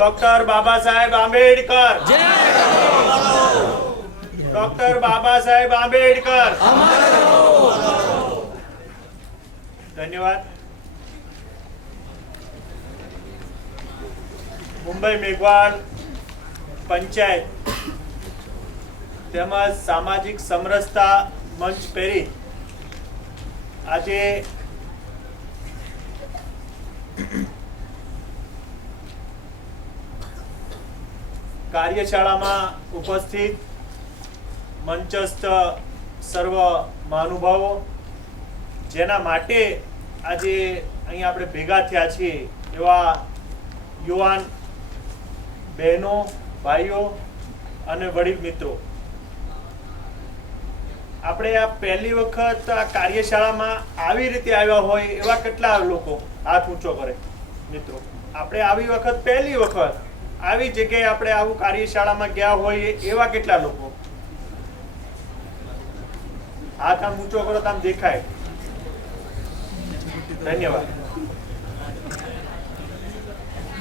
Doctor Baba Saheb Ambedkar doctor Baba Saheb Ambedkar ધન્યવાદ મુંબઈ મેઘવાળ પંચાયત તેમજ સામાજિક સમરસતા મંચ પેરી આજે કાર્યશાળામાં ઉપસ્થિત મંચસ્થ સર્વ મહાનુભાવો, જેના માટે આજે અહીં આપણે ભેગા થયા છીએ એવા યુવાન બહેનો, ભાઈઓ અને વડીલ મિત્રો. આપણે આ પહેલી વખત આ કાર્યશાળામાં આવી રીતે આવ્યા હોય એવા કેટલા લોકો હાથ ઊંચો કરે? મિત્રો, આપણે આવી વખત પહેલી વખત આવી જગ્યાએ આપણે આવું કાર્યશાળામાં ગયા હોય એવા કેટલા લોકો? હાથ આમ ઊંચો કરો આમ દેખાય. ધન્યવાદ.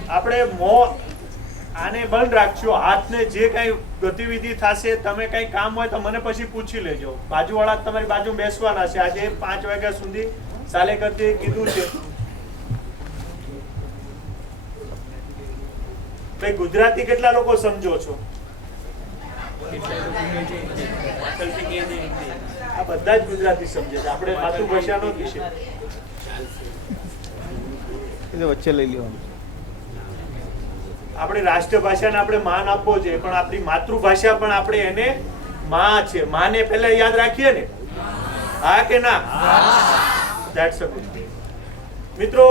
આપણે મો આને બંધ રાખજો. હાથને જે કઈ ગતિવિધિ થશે, તમે કઈ કામ હોય તો મને પછી પૂછી લેજો. બાજુવાળા તમારી બાજુ બેસવાના છે. આજે પાંચ વાગ્યા સુધી સાલે કરતી કીધું છે. ભાઈ ગુજરાતી કેટલા લોકો સમજો છો? આ બધા જ ગુજરાતી સમજે છે. આપણે માતૃભાષાનો જ વિષય. એટલે વચ્ચે લઈ લેવાનું. આપણે રાષ્ટ્રભાષાને આપણે માન આપવો જોઈએ પણ આપણી માતૃભાષા પણ આપણે એને માં છે. માને પહેલા યાદ રાખીએ ને? હા કે ના? good. મિત્રો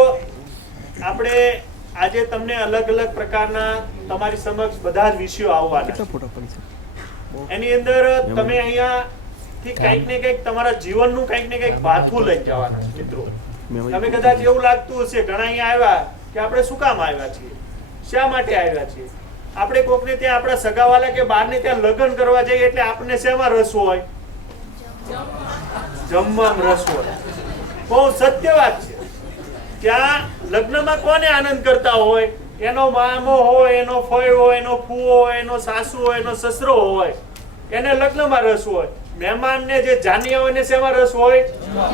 આપણે આજે તમને અલગ અલગ પ્રકારના તમારી સમક્ષ બધા જ વિષયો આવવાના એની અંદર તમે અહીંયા થી કંઈક ને કંઈક તમારા જીવનનું કંઈક ને કંઈક ભાથું લઈ જવાના છે, મિત્રો. તમે કદાચ એવું લાગતું હશે ઘણા અહીંયા આવ્યા કે આપણે શું કામ આવ્યા છીએ? શા માટે આવ્યા છીએ? આપણે કોકને ત્યાં આપણા સગાવાલા કે બારને ત્યાં લગ્ન કરવા જઈએ એટલે આપણને શેમાં રસ હોય? જમવામાં રસ હોય. બહુ સત્ય વાત છે. ત્યાં લગ્નમાં કોને આનંદ કરતા હોય? એનો મામો હોય, એનો ફોય હોય, એનો ફૂવો હોય, એનો સાસુ હોય, એનો સસરો હોય, એને લગ્નમાં રસ હોય. મહેમાનને જે જાનિયા હોય ને શેમાં રસ હોય?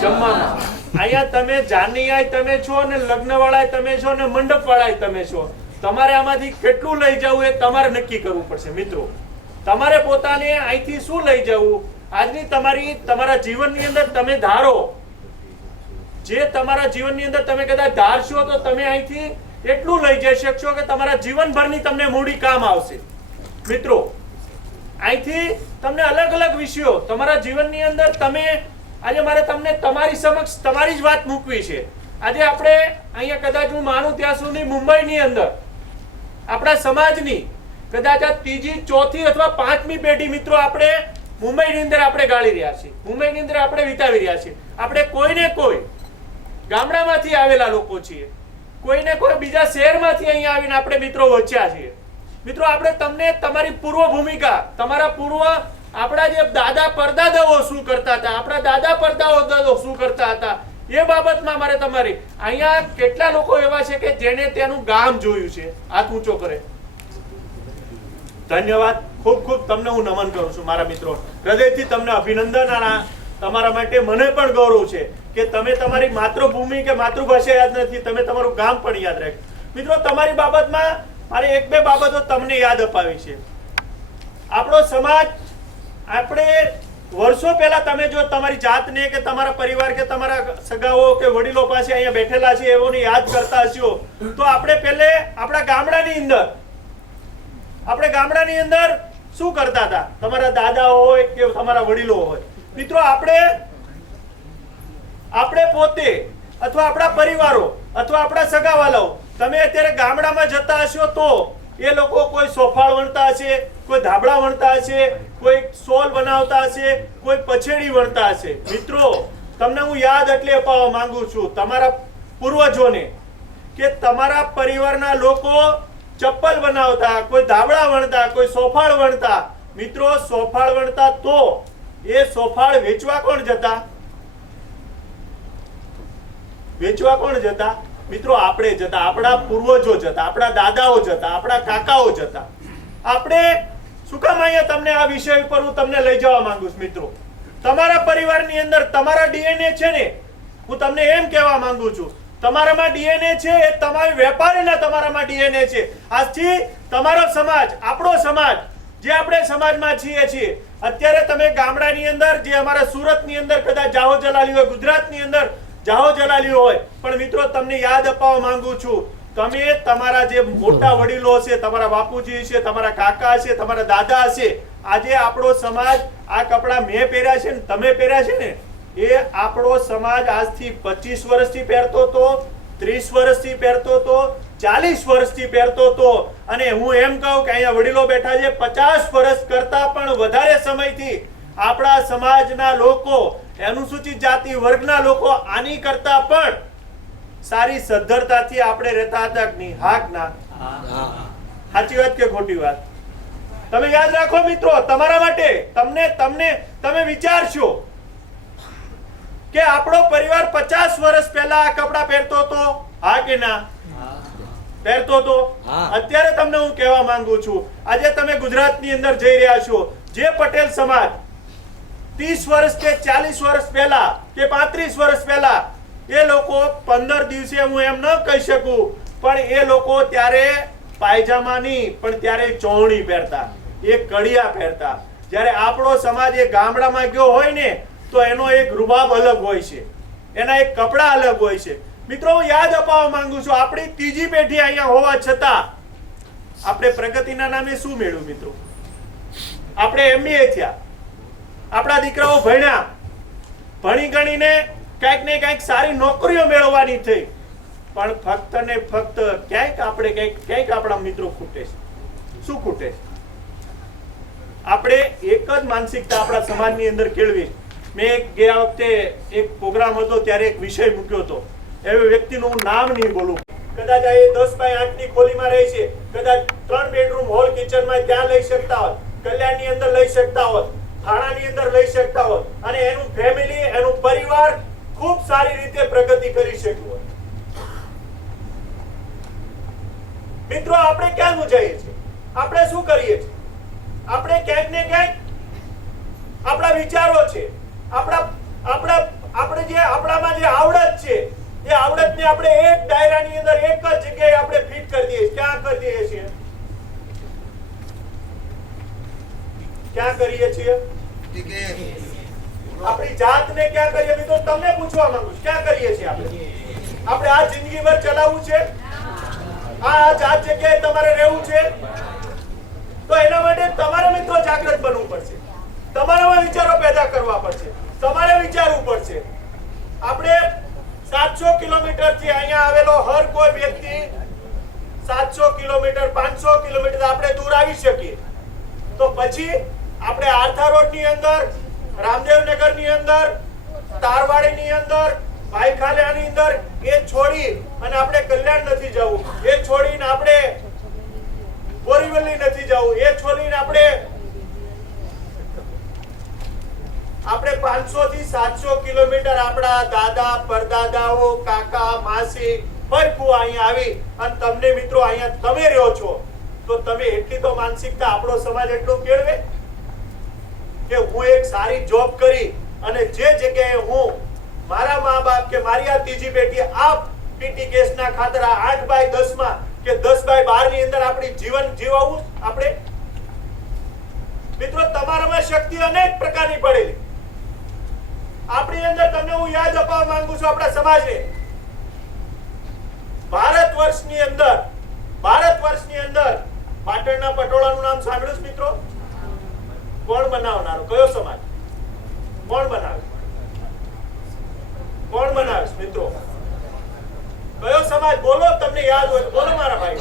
જમવામાં. અહીંયા તમે જાનિયાય તમે છો ને લગ્નવાળાય તમે છો ને મંડપવાળાય તમે છો. તમારે આમાંથી કેટલું લઈ જવું એ તમારે નક્કી કરવું પડશે, મિત્રો. તમારે પોતાને અહીંથી શું લઈ જવું? આજની તમારી, તમારા જીવનની અંદર તમે ધારો જે તમારા જીવનની અંદર તમે કદાચ ધારશો તો તમે અહીંથી એટલું લઈ જઈ શકશો કે તમારા જીવનભરની તમને મૂડી કામ આવશે. મિત્રો, અહીંથી તમને અલગ અલગ વિષયો, તમારા જીવનની અંદર તમે, આજે મારે તમને તમારી સમક્ષ તમારી જ વાત મૂકવી છે. આજે આપણે અહીંયા કદાચ હું માનું ત્યાં સુધી મુંબઈની અંદર, આપણા સમાજની કદાચ આ ત્રીજી, ચોથી અથવા પાંચમી પેઢી મિત્રો આપણે મુંબઈની અંદર આપણે ગાળી રહ્યા છીએ. મુંબઈની અંદર આપણે વિતાવી રહ્યા છીએ. આપણે કોઈને કોઈ ગામડામાંથી આવેલા લોકો છીએ. કોઈને કોઈ બીજા શહેરમાંથી અહીંયા આવીને આપણે મિત્રો વચ્યા છીએ. મિત્રો, આપણે તમને તમારી પૂર્વ ભૂમિકા, તમારા પૂર્વ આપણા જે દાદા પરદાદાઓ શું કરતા હતા, આપણા દાદા પરદાદાઓ શું કરતા હતા, એ બાબતમાં મારે તમારી, અહીંયા કેટલા લોકો એવા છે કે જેને તેનું ગામ જોયું છે? હાથ ઊંચો કરે. ધન્યવાદ. ખૂબ ખૂબ તમને હું નમન કરું છું, મારા મિત્રો. હૃદયથી તમને અભિનંદન અને તમારા માટે મને પણ ગૌરવ છે. કે તમે તમારી માતૃભૂમિ કે માતૃભાષા યાદ નથી, તમે તમારું ગામ પણ યાદ રાખ. મિત્રો, તમારી બાબતમાં મારે એક બે બાબતો તમને યાદ અપાવી છે. આપણો સમાજ, આપણે વર્ષો પહેલા તમે જો તમારી જાતને કે તમારા પરિવાર કે તમારા સગાઓ કે વડીલો પાસે અહીંયા બેઠેલા છે એવોને યાદ કરતા હશો, તો આપણે પહેલે આપણા ગામડાની અંદર, આપણે ગામડાની અંદર શું કરતા હતા? તમારા દાદા હોય કે તમારા વડીલો હોય. મિત્રો, આપણે આપણે પોતે અથવા આપણા પરિવારો અથવા આપણા સગાવાલાઓ, તમે અત્યારે ગામડામાં જતા હશો તો એ લોકો કોઈ સોફાળ વણતા હશે, કોઈ ધાબળા વણતા હશે, કોઈ સોલ બનાવતા હશે, કોઈ પછેડી વણતા હશે. મિત્રો, તમને હું યાદ એટલે અપાવવા માંગુ છું તમારા પૂર્વજોને કે તમારા પરિવારના લોકો ચપ્પલ બનાવતા, કોઈ ધાબળા વણતા, કોઈ સોફાળ વણતા. મિત્રો, સોફાળ વણતા તો એ સોફાળ વેચવા કોણ જતા? વેચવા કોણ જતા? મિત્રો, આપણે જતા. આપણા પૂર્વજો જતા, આપણા દાદાઓ જતા, આપણા કાકાઓ જતા. આપણે શું કામ અહીંયા તમને આ વિષય ઉપર હું તમને લઈ જવા માંગુ છું, મિત્રો? તમારા પરિવારની અંદર તમારા ડીએનએ છે ને, હું તમને એમ કહેવા માંગુ છું, તમારામાં ડીએનએ છે એ તમારી વેપારીના તમારામાં ડીએનએ છે. આજથી તમારો સમાજ, આપણો સમાજ, જે આપણે સમાજમાં છીએ છીએ, અત્યારે તમે ગામડાની અંદર, જે અમારા સુરતની અંદર કદાચ જાહો જલાલી હોય, ગુજરાતની અંદર જાહો જલાલી હોય. પણ મિત્રો, તમને યાદ અપાવવા માંગુ છું, તમે તમારા જે મોટા વડીલો હશે, તમારા બાપુજી હશે, તમારા કાકા હશે, તમારા દાદા હશે, આજે આપણો સમાજ આ કપડાં મેં પહેર્યા છે ને તમે પહેર્યા છે ને, એ આપણો સમાજ આજથી પચીસ વર્ષથી પહેરતો હતો, ત્રીસ વર્ષથી પહેરતો હતો, ચાલીસ વર્ષથી પહેરતો હતો. અને હું એમ કહું કે અહીંયા વડીલો બેઠા છે, પચાસ વર્ષ કરતા પણ વધારે સમયથી આપણા સમાજના લોકો અનુસૂચિત જાતિ વર્ગના લોકો આની કરતા પણ સારી સદ્ધરતાથી આપણે રહેતા હતા કે નહીં? હા કે ના? સાચી વાત કે ખોટી વાત? તમે યાદ રાખો મિત્રો તમારા માટે તમને તમને તમે વિચારશો કે આપણો પરિવાર પચાસ વર્ષ પહેલા આ કપડા પહેરતો હતો હા કે ના? પહેરતો હતો. અત્યારે તમને હું કહેવા માંગુ છું આજે તમે ગુજરાતની અંદર જઈ રહ્યા છો જે પટેલ સમાજ ત્રીસ વર્ષ કે ચાલીસ વર્ષ પહેલા કે પાંત્રીસ વર્ષ પહેલા, એ લોકો પંદર દિવસે હું એમ ન કહી શકું, પણ એ લોકો ત્યારે પાયજામા નહીં પણ ત્યારે ચોવણી પહેરતા એ કડિયા પહેરતા. જ્યારે આપણો સમાજ એ ગામડામાં ગયો હોય ને, તો એનો એક રૂબાબ અલગ હોય છે. એના એક કપડા અલગ હોય છે. મિત્રો, હું યાદ અપાવવા માંગુ છું, આપણી ત્રીજી પેઢી અહીંયા હોવા છતાં, આપણે પ્રગતિના નામે શું મેળવ્યું, મિત્રો? આપણે એમબીએ થયા. આપણા દીકરાઓ ભણ્યા. ભણી ગણીને કંઈક ને કંઈક સારી નોકરીઓ મેળવવાની થઈ. પણ ફક્ત ને ફક્ત ક્યાંક આપણે ક્યાંક ક્યાંક આપણા મિત્રો ખૂટે છે. શું ખૂટે છે? આપણે એક જ માનસિકતા આપણા સમાજની અંદર કેળવી. મેં એક ગયા વખતે એક પ્રોગ્રામ હતો, ત્યારે એક વિષય મૂક્યો હતો. એવી વ્યક્તિનું હું નામ નહીં બોલું. કદાચ એ દસ બાય આઠની ખોલીમાં રહે છે. કદાચ ત્રણ બેડરૂમ હોલ કિચનમાં ત્યાં લઈ શકતા હોત કલ્યાણની અંદર લઈ શકતા હોત થાણાની અંદર લઈ શકતા હોત અને એનું ફેમિલી એનું પરિવાર ખૂબ સારી રીતે પ્રગતિ કરી શક્યું હોત મિત્રો, આપણે ક્યાં મૂંઝાઈએ છીએ? આપણે શું કરીએ છીએ? આપણે ક્યાંક ને ક્યાંક આપણા વિચારો છે. આપણા આપણા, આપણે જે, આપણામાં જે આવડત છે, એ આવડતને આપણે એક દાયરાની અંદર એક જ જગ્યાએ આપણે ફિટ કરી દઈએ ક્યાં કરી દઈએ છીએ? ક્યાં કરીએ છીએ? આપણી જાતને ક્યાં કરીએ? મિત્રો તમને પૂછવા માંગુ છું ક્યાં કરીએ છીએ આપણે? આપણે આ જિંદગીભર ચલાવવું છે? આ આ જાત જગ્યાએ તમારે રહેવું છે? તો એના માટે તમારે મિત્રો જાગૃત બનવું પડશે. તમારામાં વિચારો પેદા કરવા પડશે. તમારે વિચારવું પડશે. આપણે સાતસો કિલોમીટરથી અહીંયા આવેલો હર કોઈ વ્યક્તિ સાતસો કિલોમીટર પાંચસો કિલોમીટર આપણે દૂર આવી શકીએ. તો પછી આપણે આર્થા રોડની અંદર રામદેવનગરની અંદર તારવાડી ની અંદર ભાઈખાલિયા ની અંદર એ છોડી અને આપણે કલ્યાણ નથી જવું. એ છોડીને આપણે બોરીવલી નથી જવું. એ છોડીને આપણે આપણે 500 થી 700 કિલોમીટર આપણા દાદા, પરદાદાઓ, કાકા, માસી ફુવા અહીંયા આવી અને તમને મિત્રો અહીંયા તમે રહ્યો છો. તો તમે એટલી તો માનસિકતા આપણો સમાજ એટલો કેળવે? કે હું એક સારી જોબ કરી અને જે જગ્યાએ હું મારા મા બાપ કે મારી આ ત્રીજી બેટી આ પીટી કેસના ખાતર આઠ બાય દસમાં કે દસ બાય બારની અંદર આપણી જીવન જીવવું આપણે? મિત્રો, તમારામાં શક્તિ અનેક પ્રકારની પડેલી. આપણી અંદર તમને હું યાદ અપાવવા માંગુ છું આપણા સમાજને. ભારત વર્ષની અંદર, ભારત વર્ષની અંદર પાટણના પટોળાનું નામ સાંભળ્યું મિત્રો? કોણ બનાવનારો? કયો સમાજ? કોણ બનાવે? કોણ બનાવે? મિત્રો કયો સમાજ? બોલો તમને યાદ હોય બોલો મારા ભાઈ.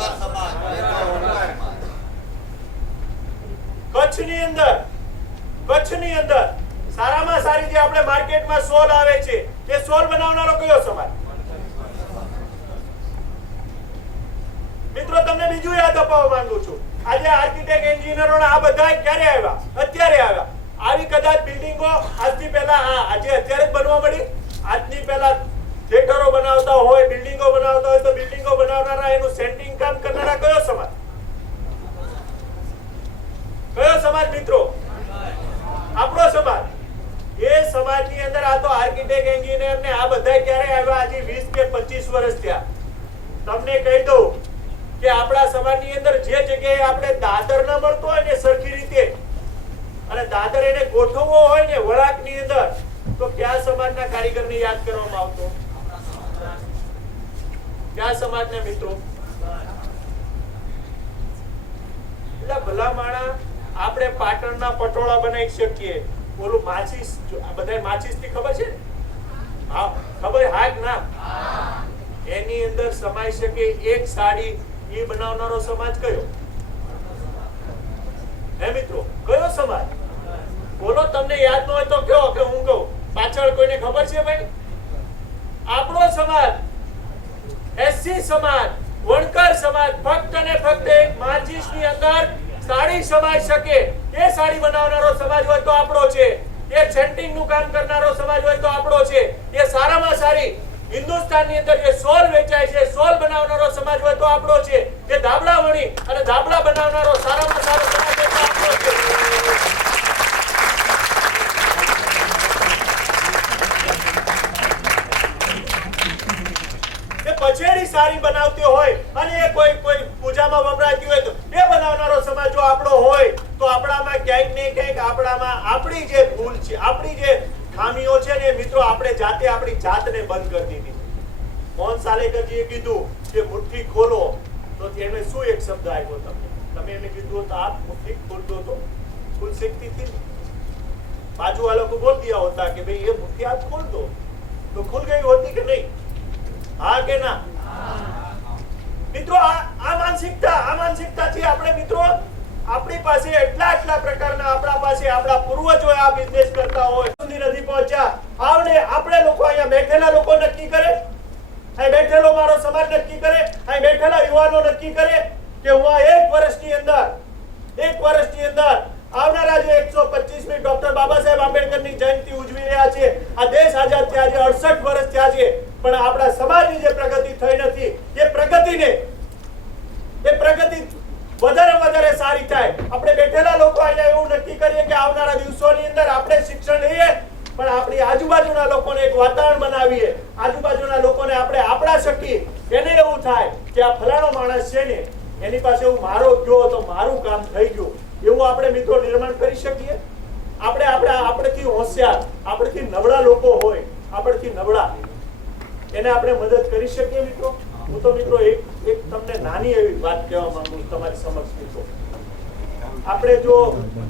કચ્છની અંદર કચ્છની અંદર સારામાં સારી જે આપણે માર્કેટમાં સોલ આવે છે તે સોલ બનાવનારો કયો સમાજ? મિત્રો તમને બીજું યાદ અપાવવા માંગુ છું. આજે આર્કિટેક્ટ એન્જિનિયરો આ બધા ક્યારે આવ્યા? અત્યારે આવ્યા. આવી કદાચ બિલ્ડિંગો આજથી પહેલા, હા, આજે અત્યારે જ બનવા મળી. આજની પહેલા થિયેટરો બનાવતા હોય બિલ્ડિંગો બનાવતા હોય, તો બિલ્ડિંગો બનાવનારા એનું સેન્ટિંગ કામ કરનારા કયો સમાજ? કયો સમાજ મિત્રો? આપણો સમાજ. એ સમાજની અંદર આ તો આર્કિટેક્ટ એન્જિનિયર ને આ બધા ક્યારે આવ્યા? આજે 20 કે 25 વર્ષ થયા. તમને કહી દઉં કે આપણા સમાજની અંદર જે જગ્યાએ આપણે દાદર ન મળતો હોય ને સરખી રીતે અને દાદર એને ગોઠવવો હોય ને વળાંકની અંદર તો કયા સમાજના કારીગરને યાદ કરવામાં આવતો? કયા સમાજના મિત્રો? એટલે ભલા માણા આપણે પાટણના પટોળા બનાવી શકીએ. ઓલું માચીસ બધાય માચીસથી ખબર છે? હા ખબર? હા કે ના? એની અંદર સમાઈ શકે એક સાડી એ બનાવનારો સમાજ કયો? હે મિત્રો, કયો સમાજ? બોલો, તમને યાદ ન હોય તો કયો કે હું કહું. પાછળ કોઈને ખબર છે ભાઈ? આપણો સમાજ એસસી સમાજ, વણકર સમાજ, ફક્ત ને ફક્ત એક માચીસની અંદર સાડી સમાઈ શકે. એ સાડી બનાવનારો સમાજ હોય તો આપણો છે. એ સેન્ટિંગનું કામ કરનારો સમાજ હોય તો આપણો છે. એ સારામાં સારી હિન્દુસ્તાનની અંદર જે સોલ વેચાય છે, સોલ બનાવનારો સમાજ હોય તો આપણો છે. જે ધાબળા વણી અને ધાબળા બનાવનારો સારામાં સારો સમાજ હોય તો આપણો છે. પછેડી સારી બનાવતી હોય અને એ કોઈ કોઈ પૂજામાં વપરાતી હોય તો એ બનાવનારો સમાજ જો આપણો હોય તો આપણામાં ક્યાંક ને ક્યાંક આપણામાં આપણી જે ભૂલ છે, આપણી જે ખામીઓ છે ને મિત્રો, આપણે જાતે આપણી જાતને બંધ કરી ચાલેકરજીએ કીધું કે મુઠ્ઠી ખોલો, તો એને શું એક શબ્દ આવ્યો તમને? તમે એને કીધું તો આપ મુઠ્ઠી ખોલતો તો. ખુલ શકતી હતી બાજુ વાળા કો બોલ દિયા હોતા કે, ભાઈ, એ મુઠ્ઠી આપ ખોલ તો ખુલ ગઈ હોતી કે નહીં? હા કે ના? મિત્રો, આ માનસિકતા આ માનસિકતા છે આપણે, મિત્રો. આપણી પાસે એટલા એટલા પ્રકારના આપણા પાસે આપણા પૂર્વજો આ બિઝનેસ કરતા હોય. સુધી નથી પહોંચ્યા. આવડે આપણે લોકો અહીંયા બેઠેલા લોકો નક્કી કરે? અહીં બેઠેલો મારો સમાજ નક્કી કરે, અહીં બેઠેલા યુવાનો નક્કી કરે કે હું આ એક વર્ષની અંદર, એક વર્ષની અંદર આવનારા જે એકસો પચીસમી ડોક્ટર બાબા સાહેબ આંબેડકરની જયંતિ ઉજવી રહ્યા છે, આ દેશ આઝાદ થયા છે, અડસઠ વર્ષ થયા છે, પણ આપણા સમાજની જે પ્રગતિ થઈ નથી, એ પ્રગતિને, એ પ્રગતિ વધારે વધારે સારી થાય. આપણે બેઠેલા લોકો અહીંયા એવું નક્કી કરીએ કે આવનારા દિવસોની અંદર આપણે શિક્ષણ લઈએ પણ આપણી આજુબાજુના લોકોને એક વાતાવરણ બનાવીએ. આજુબાજુના લોકોને આપણે આપણા શકીએ. એને એવું થાય કે આ ફલાણો માણસ છે ને, એની પાસે હું મારો ગયો તો મારું કામ થઈ ગયું. એવું આપણે મિત્રો નિર્માણ કરી શકીએ? આપણે આપણે, આપણેથી હોશિયાર, આપણેથી નબળા લોકો હોય, આપણેથી નબળા. એને આપણે મદદ કરી શકીએ મિત્રો? હું તો મિત્રો એક એક તમને નાની એવી વાત કહેવા માંગુ તમારી સમક્ષ મિત્રો. આપણે જો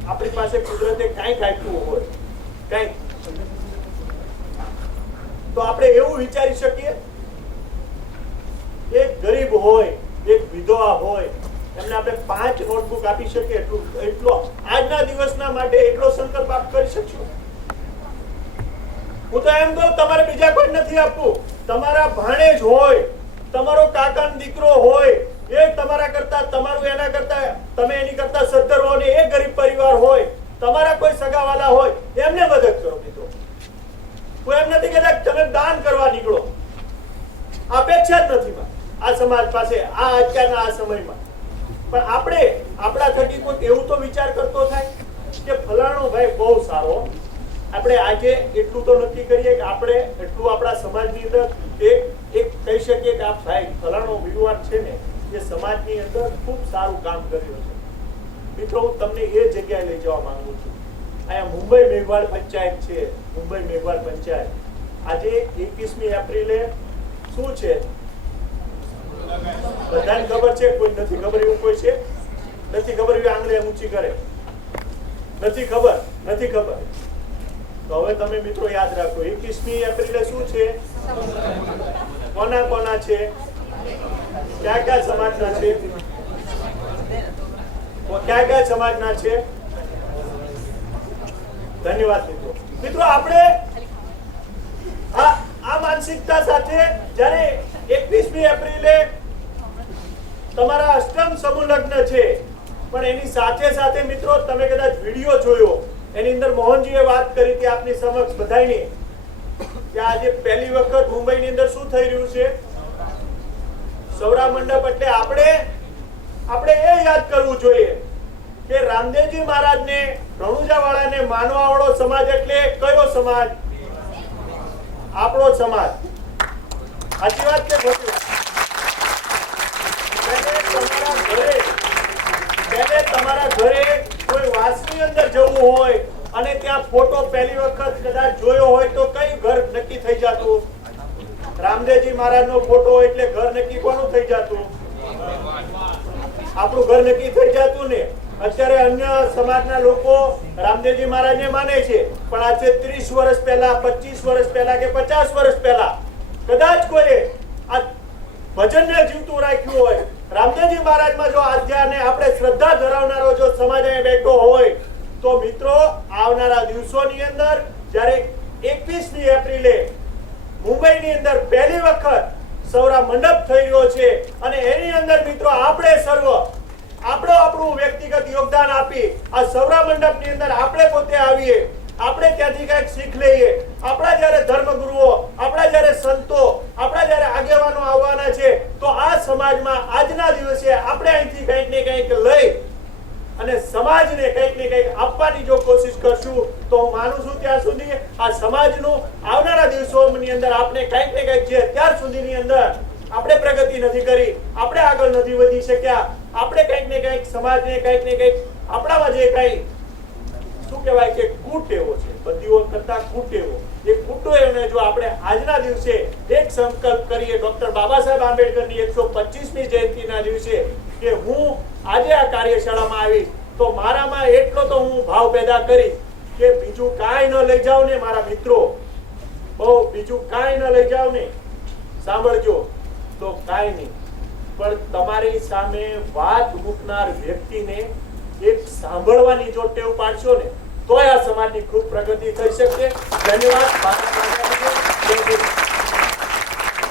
આપણી પાસે કુદરતે કાંઈક આપ્યું હોય, કાંઈક તો આપણે એવું વિચારી શકીએ એક ગરીબ હોય, એક વિધવા હોય, એમને આપણે પાંચ નોટબુક આપી શકીએ એટલું, એટલો આજના દિવસના માટે એટલો સંકલ્પ આપ કરી શકશો? હું તો એમ કહું, તમારે બીજા કોઈ નથી આપવું. તમારા ભાણેજ હોય, તમારો કાકાનો દીકરો હોય, એ તમારા કરતા, તમારું એના કરતા, તમે એની કરતા સદ્ધર હો ને એ ગરીબ પરિવાર હોય, તમારા કોઈ સગાવાલા હોય, એમને મદદ કરો, મિત્રો. હું એમ નથી કહેતા તમે દાન કરવા નીકળો. અપેક્ષા જ નથી આ સમાજ પાસે, આ અત્યારના આ સમયમાં. પણ આપણે, આપણા થકી કોઈ એવું તો વિચાર કરતો થાય કે ફલાણો ભાઈ બહુ સારો. આપણે આજે એટલું તો નક્કી કરીએ કે આપણે એટલું આપણા સમાજની અંદર એક એક કહી શકીએ કે આ ભાઈ ફલાણો વિવાદ છે ને, એ સમાજની અંદર ખૂબ સારું કામ કર્યું છે. મિત્રો, હું તમને એ જગ્યાએ લઈ જવા માંગુ છું. અહીંયા મુંબઈ મેઘવાળ પંચાયત છે. મુંબઈ મેઘવાળ પંચાયત. આજે એકવીસમી એપ્રિલે શું છે? બધાને ખબર છે? કોઈ નથી ખબર એવું કોઈ છે? નથી ખબર એવી આંગળી ઊંચી કરે. નથી ખબર? નથી ખબર. તો હવે તમે મિત્રો યાદ રાખો, એકવીસમી એપ્રિલે શું છે? કોના કોના છે? કયા કયા સમાજના છે? કયા કયા સમાજના છે? ધન્યવાદ, મિત્રો. મિત્રો, આપણે આ માનસિકતા સાથે જ્યારે એકવીસમી એપ્રિલે તમારા અષ્ટમ સમૂહ લગ્ન છે, પણ એની સાથે સાથે, મિત્રો, તમે કદાચ વીડિયો જોયો, એની અંદર મોહનજીએ વાત કરી હતી આપની સમક્ષ બધાની કે આજે પહેલી વખત મુંબઈની અંદર શું થઈ રહ્યું છે? સૌરા મંડપ એટલે આપણે આપણે એ યાદ કરવું જોઈએ કે રામદેવજી મહારાજને રણુજાવાળાને માનવા વાળો સમાજ એટલે કયો સમાજ? આપણો સમાજ. સાચી વાત કે ખોટી વાત? તમારા ઘરે કોઈ વાસની અંદર જવું હોય અને ત્યાં ફોટો પહેલી વખત કદાચ જોયો હોય તો કઈ ઘર નક્કી થઈ જતું? રામદેવજી મહારાજનો ફોટો એટલે ઘર નક્કી કોનું થઈ જતું? આપણું ઘર નક્કી થઈ જતું ને? અત્યારે અન્ય સમાજના લોકો રામદેવજી મહારાજને માને છે, પણ આજે ત્રીસ વર્ષ પહેલા, પચીસ વર્ષ પહેલા કે પચાસ વર્ષ પહેલા, કદાચ કોઈ આ ભજનને જીવતું રાખ્યું હોય, રામદેવજી મહારાજમાં જો આધ્યાને આપણે શ્રદ્ધા ધરાવનારો જો સમાજ અહીંયા બેઠો હોય, તો મિત્રો, આવનારા દિવસોની અંદર, જ્યારે એકવીસમી એપ્રિલે મુંબઈની અંદર પહેલી વખત સૌરા મંડપ થઈ રહ્યો છે, અને એની અંદર મિત્રો, આપણે સર્વ આપણો આપણું વ્યક્તિગત યોગદાન આપી આ સૌરા મંડપની અંદર આપણે પોતે આવીએ, આપણે ત્યાંથી કંઈક શીખ લઈએ. આપણા જ્યારે ધર્મગુરુઓ, આપણા જ્યારે સંતો, આપણા જ્યારે આગેવાનો આવવાના છે, તો આ સમાજમાં આજના દિવસે આપણે અહીંથી કંઈક ને કંઈક લઈ અને સમાજને કંઈક ને કંઈક આપવાની જો કોશિશ કરશું, તો હું માનું છું ત્યાં સુધી આ સમાજનું આવનારા દિવસોની અંદર આપણે કંઈક ને કંઈક જે અત્યાર સુધીની અંદર આપણે પ્રગતિ નથી કરી, આપણે આગળ નથી વધી શક્યા આપણે કંઈક ને કંઈક, સમાજને કંઈક ને કંઈક, આપણામાં જે કંઈ, શું કહેવાય કે કુટેવો છે. બધીઓ કરતા કુટેવો એ કુટેવોને જો આપણે આજના દિવસે એક સંકલ્પ કરીએ, ડોક્ટર બાબા સાહેબ આંબેડકરની એકસો પચીસમી જયંતિના દિવસે કે હું આજે આ કાર્યશાળામાં આવીશ, તો મારામાં એટલો તો હું ભાવ પેદા કરીશ કે બીજું કાંઈ ન લઈ જાવ ને મારા મિત્રો. બહુ બીજું કાંઈ ન લઈ જાવ ને. સાંભળજો. તો કાંઈ નહીં. પણ તમારી સામે વાત મૂકનાર વ્યક્તિને એક સાંભળવાની જો ટેવ પાડશો ને, તોય આ સમાજની ખૂબ પ્રગતિ થઈ શકશે. ધન્યવાદ.